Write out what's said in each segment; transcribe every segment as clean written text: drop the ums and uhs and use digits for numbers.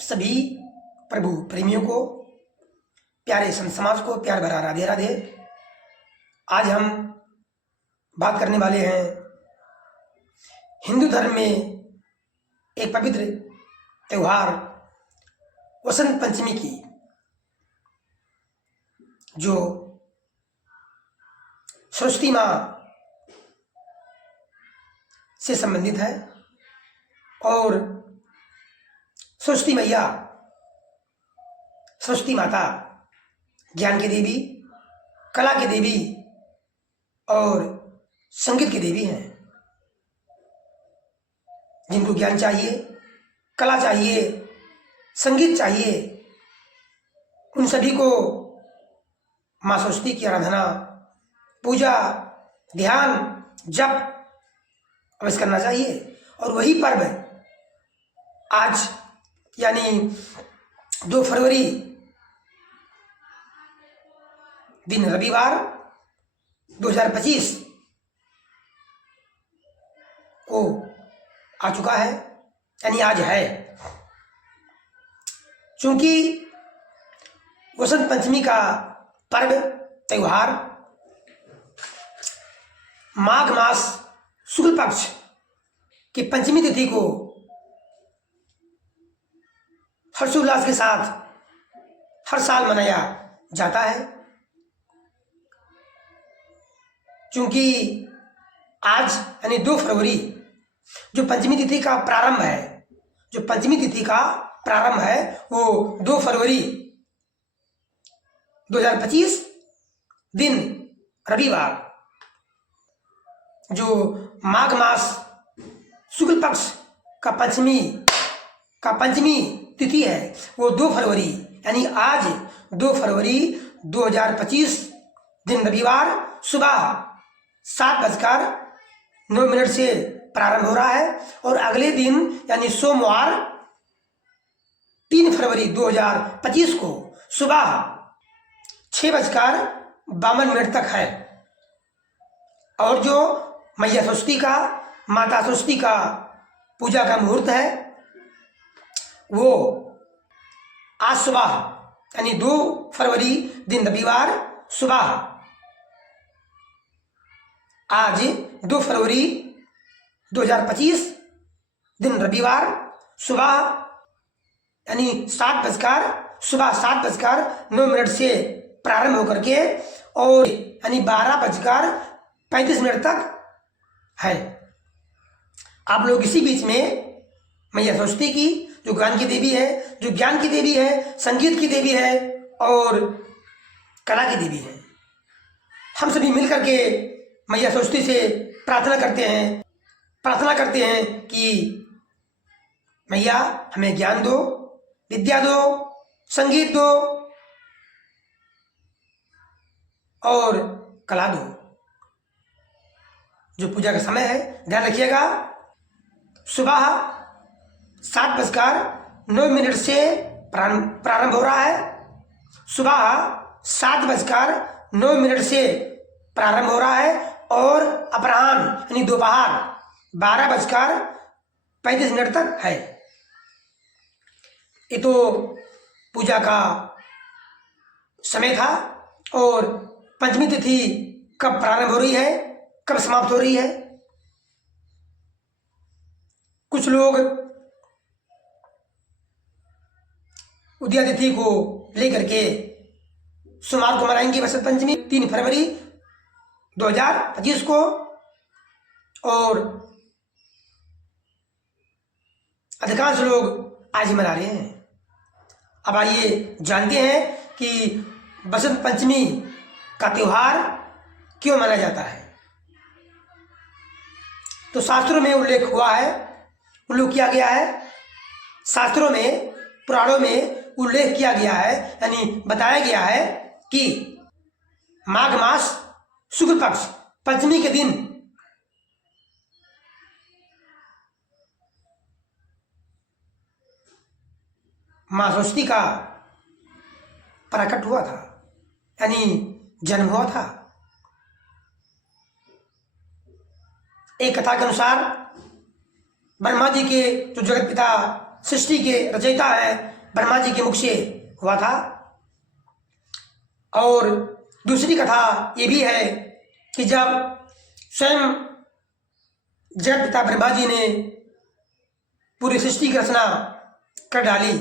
सभी प्रभु प्रेमियों को, प्यारे संत समाज को प्यार भरा राधे राधे। आज हम बात करने वाले हैं हिंदू धर्म में एक पवित्र त्यौहार वसंत पंचमी की, जो सरस्वती माँ से संबंधित है। और सरस्वती मैया, सरस्वती माता ज्ञान की देवी, कला की देवी और संगीत की देवी हैं। जिनको ज्ञान चाहिए, कला चाहिए, संगीत चाहिए, उन सभी को माँ सरस्वती की आराधना, पूजा, ध्यान, जप अवश्य करना चाहिए। और वही पर्व आज यानी 2 फरवरी दिन रविवार 2025 को आ चुका है, यानी आज है। चूंकि वसंत पंचमी का पर्व त्यौहार माघ मास शुक्ल पक्ष की पंचमी तिथि को हर्षोल्लास के साथ हर साल मनाया जाता है। क्योंकि आज यानी 2 फरवरी जो पंचमी तिथि का प्रारंभ है, वो 2 फरवरी 2025 दिन रविवार, जो माघ मास शुक्ल पक्ष का पंचमी तिथि है, वो 2 फरवरी यानी आज 2 फरवरी 2025 दिन रविवार सुबह 7:09 से प्रारंभ हो रहा है। और अगले दिन यानी सोमवार 3 फरवरी 2025 को सुबह 6:52 तक है। और जो मैया सरस्वती का, माता सरस्वती का पूजा का मुहूर्त है, वो आज सुबह यानी 2 फरवरी दिन रविवार सुबह, आज 2 फरवरी 2025 दिन रविवार सुबह यानी 7:09 से प्रारंभ होकर के और यानी 12:35 तक है। आप लोग इसी बीच में मैया सरस्वती की, जो ज्ञान की देवी है, संगीत की देवी है और कला की देवी है, हम सभी मिलकर के मैया सरस्वती से प्रार्थना करते हैं कि मैया हमें ज्ञान दो, विद्या दो, संगीत दो और कला दो। जो पूजा का समय है, ध्यान रखिएगा, सुबह 7:09 से प्रारंभ हो रहा है। सुबह 7:09 से प्रारंभ हो रहा है और अपराह्न यानी दोपहर 12:35 तक है। ये तो पूजा का समय था। और पंचमी तिथि कब प्रारंभ हो रही है, कब समाप्त हो रही है, कुछ लोग उदया तिथि को लेकर के सोमवार को मनाएंगे वसंत पंचमी 3 फरवरी 2025 को। और अधिकांश लोग आज ही मना रहे हैं। अब आइए जानते हैं कि वसंत पंचमी का त्यौहार क्यों मनाया जाता है। तो शास्त्रों में उल्लेख किया गया है, शास्त्रों में, पुराणों में उल्लेख किया गया है, यानी बताया गया है कि माघ मास शुक्ल पक्ष पंचमी के दिन माँ सरस्वती का प्रकट हुआ था, यानी जन्म हुआ था। एक कथा के अनुसार ब्रह्मा जी के जो जगत पिता सृष्टि के रचयिता है ब्रह्मा जी के मुख से हुआ था। और दूसरी कथा ये भी है कि जब स्वयं जगत पिता ब्रह्मा जी ने पूरी सृष्टि की रचना कर डाली,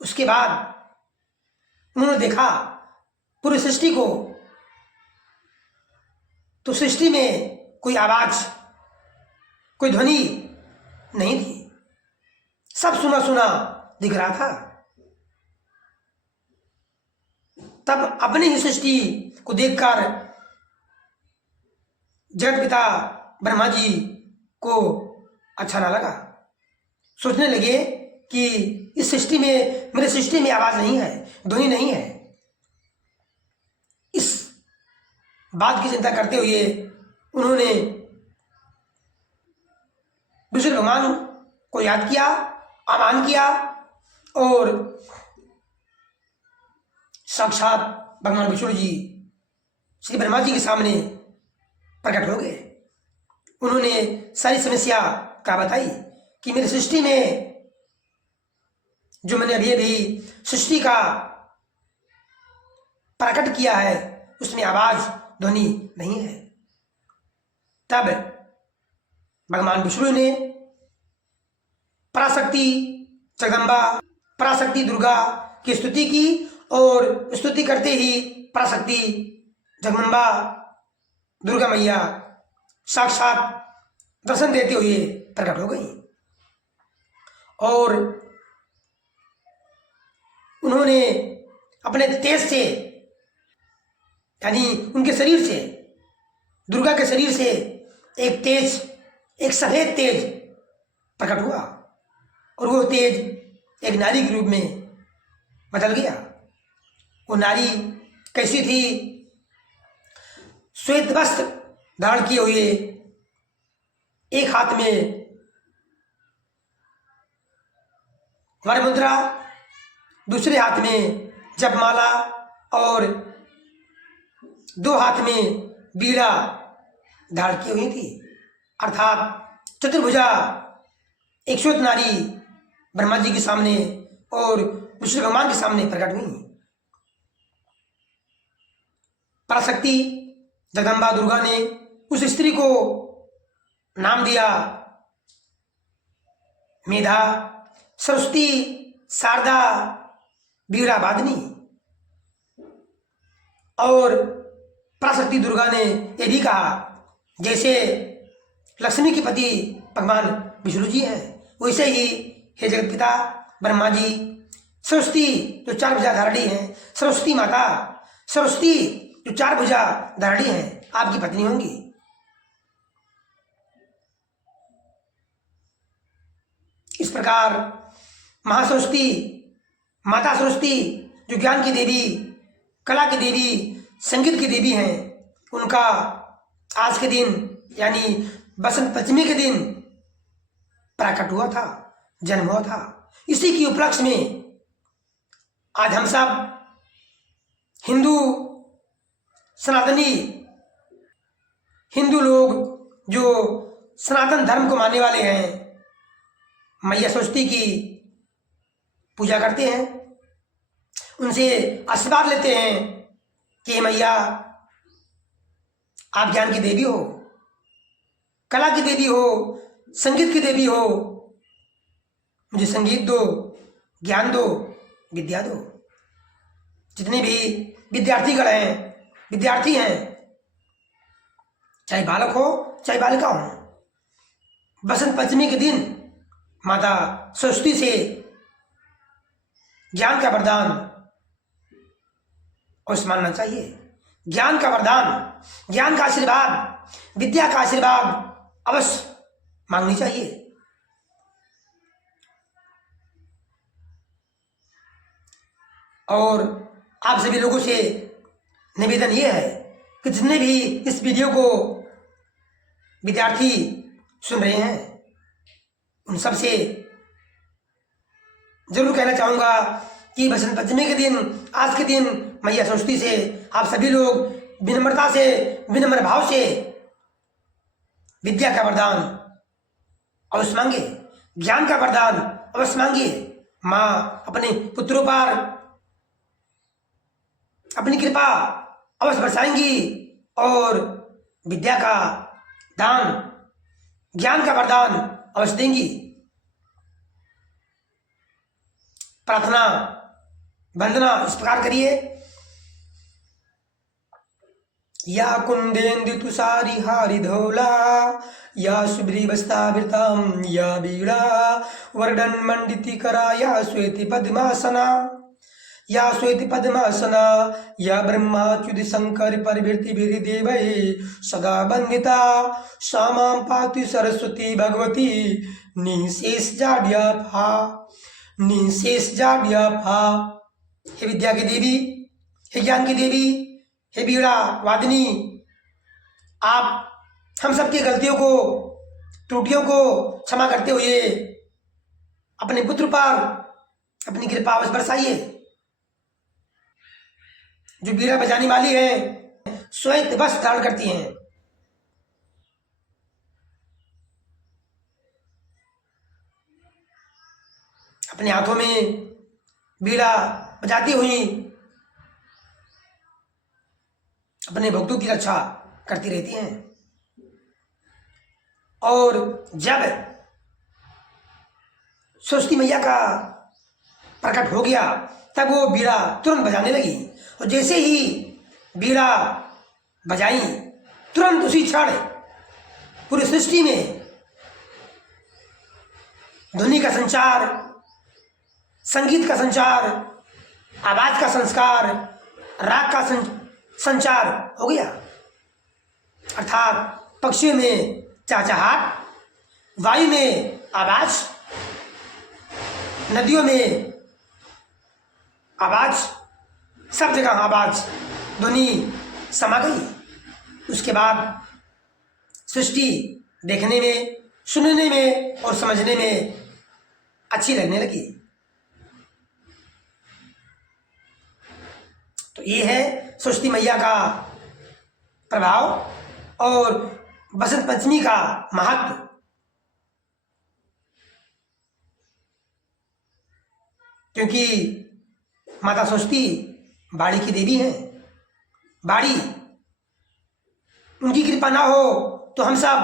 उसके बाद उन्होंने देखा पूरी सृष्टि को, तो सृष्टि में कोई आवाज, कोई ध्वनि नहीं थी, सब सुना सुना दिख रहा था। तब अपनी ही सृष्टि को देखकर जगत पिता ब्रह्मा जी को अच्छा ना लगा। सोचने लगे कि इस सृष्टि में, मेरे सृष्टि में आवाज नहीं है, ध्वनि नहीं है। इस बात की चिंता करते हुए उन्होंने विष्णु भगवान को याद किया, आह्वान किया और साक्षात भगवान विष्णु जी श्री ब्रह्मा जी के सामने प्रकट हो गए। उन्होंने सारी समस्या का बताई कि मेरी सृष्टि में, जो मैंने अभी अभी सृष्टि का प्रकट किया है, उसमें आवाज ध्वनि नहीं है। तब भगवान विष्णु ने पराशक्ति जगदम्बा, पराशक्ति दुर्गा की स्तुति की और स्तुति करते ही पराशक्ति जगदम्बा दुर्गा मैया साक्षात दर्शन देते हुए प्रकट हो गई और उन्होंने अपने तेज से, यानी उनके शरीर से, दुर्गा के शरीर से एक तेज, एक सफेद तेज प्रकट हुआ और वो तेज एक नारी के रूप में बदल गया। वो नारी कैसी थी? श्वेत वस्त्र धारण किए हुए, एक हाथ में वर मुद्रा, दूसरे हाथ में जपमाला और दो हाथ में बीड़ा धारण की हुई थी। अर्थात चतुर्भुजा एक श्वेत नारी ब्रह्मा जी के सामने और विष्णु भगवान के सामने प्रकट हुई। पराशक्ति जगदम्बा दुर्गा ने उस स्त्री को नाम दिया मेधा, सरस्वती, शारदा, वीरावादिनी। और पराशक्ति दुर्गा ने यह भी कहा, जैसे लक्ष्मी के पति भगवान विष्णु जी हैं, वैसे ही हे जगत पिता ब्रह्मा जी, सरस्वती जो चार भुजा धारणी हैं, सरस्वती माता, सरस्वती जो चार भुजा धारणी हैं, आपकी पत्नी होंगी। इस प्रकार महासरस्वती, माता सरस्वती जो ज्ञान की देवी, कला की देवी, संगीत की देवी हैं, उनका आज के दिन यानी बसंत पंचमी के दिन प्रकट हुआ था, जन्म हुआ था। इसी की उपलक्ष्य में आज हम सब हिंदू सनातनी, हिंदू लोग जो सनातन धर्म को मानने वाले हैं, मैया सरस्वती की पूजा करते हैं, उनसे आशीर्वाद लेते हैं कि मैया आप ज्ञान की देवी हो, कला की देवी हो, संगीत की देवी हो, मुझे संगीत दो, ज्ञान दो, विद्या दो। जितने भी विद्यार्थीगण हैं, विद्यार्थी हैं, चाहे बालक हो चाहे बालिका हो, बसंत पंचमी के दिन माता सरस्वती से ज्ञान का वरदान अवश्य मानना चाहिए। ज्ञान का वरदान, ज्ञान का आशीर्वाद, विद्या का आशीर्वाद अवश्य मांगनी चाहिए। और आप सभी लोगों से निवेदन ये है कि जितने भी इस वीडियो को विद्यार्थी सुन रहे हैं, उन सब से जरूर कहना चाहूँगा कि बसंत पंचमी के दिन, आज के दिन मैया सरस्वती से आप सभी लोग विनम्रता से, विनम्र भाव से विद्या का वरदान अवश्य मांगे। ज्ञान का वरदान अवश्य मांगिए। माँ अपने पुत्रों पर अपनी कृपा अवश्य बरसाएंगी और विद्या का दान, ज्ञान का वरदान अवश्य देंगी। प्रार्थना वंदना इस प्रकार करिए। या कुंदेन्दु तुषारी हारी धौला, या सुग्रीवस्तावृतां या वीणा वर्णन मंडिति करा, या श्वेति पद्मासना, या श्वेति पद्मासना, या ब्रह्माच्युति शंकर परिवृत्तिभिर्देवै सदा वंदिता, सामां पातु सरस्वती भगवती निशेष जाड्याफा, निशेष जाड्याफा। हे विद्या की देवी, हे ज्ञान की देवी, हे वीणा वादिनी, आप हम सबकी गलतियों को, त्रुटियों को क्षमा करते हुए अपने पुत्र पर अपनी कृपा अवश्य बरसाइए। जो वीणा बजाने वाली है श्वेत वस्त्र धारण करती हैं। अपने हाथों में वीणा बजाती हुई अपने भक्तों की रक्षा करती रहती हैं। और जब सरस्वती मैया का प्रकट हो गया तब वो वीणा तुरंत बजाने लगी, और जैसे ही वीणा बजाई तुरंत उसी क्षण पूरी सृष्टि में ध्वनि का संचार, संगीत का संचार, आवाज का संस्कार, राग का संचार हो गया। अर्थात पक्षियों में चहचहाट, वायु में आवाज, नदियों में आवाज, सब जगह आवाज, ध्वनि समा गई। उसके बाद सृष्टि देखने में, सुनने में और समझने में अच्छी लगने लगी। तो ये है सरस्वती मैया का प्रभाव और बसंत पंचमी का महत्व। क्योंकि माता सरस्वती बाड़ी की देवी हैं। बाड़ी, उनकी कृपा ना हो तो हम सब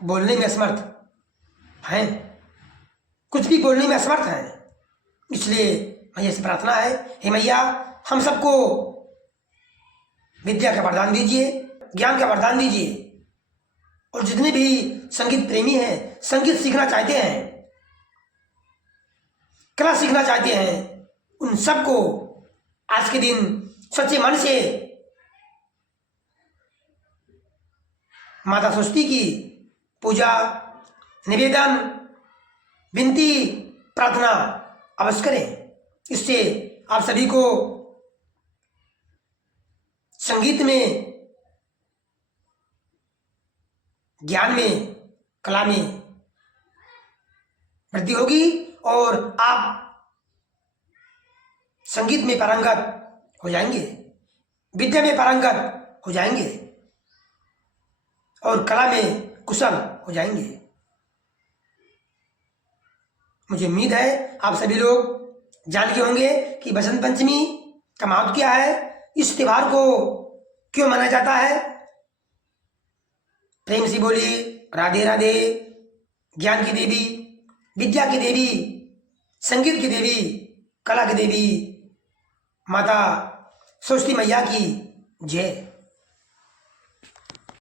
बोलने में असमर्थ हैं, कुछ भी बोलने में असमर्थ हैं। इसलिए मैया से प्रार्थना है, हे मैया हम सबको विद्या का वरदान दीजिए, ज्ञान का वरदान दीजिए, और जितने भी संगीत प्रेमी हैं, संगीत सीखना चाहते हैं, कला सीखना चाहते हैं, उन सबको आज के दिन सच्चे मन से माता सरस्वती की पूजा, निवेदन, विनती, प्रार्थना अवश्य करें। इससे आप सभी को संगीत में, ज्ञान में, कला में वृद्धि होगी और आप संगीत में पारंगत हो जाएंगे, विद्या में पारंगत हो जाएंगे और कला में कुशल हो जाएंगे। मुझे उम्मीद है आप सभी लोग जान के होंगे कि बसंत पंचमी का महत्व क्या है, इस त्योहार को क्यों मनाया जाता है। प्रेम से बोलिए राधे राधे। ज्ञान की देवी, विद्या की देवी, संगीत की देवी, कला की देवी माता सरस्वती मैया की जय।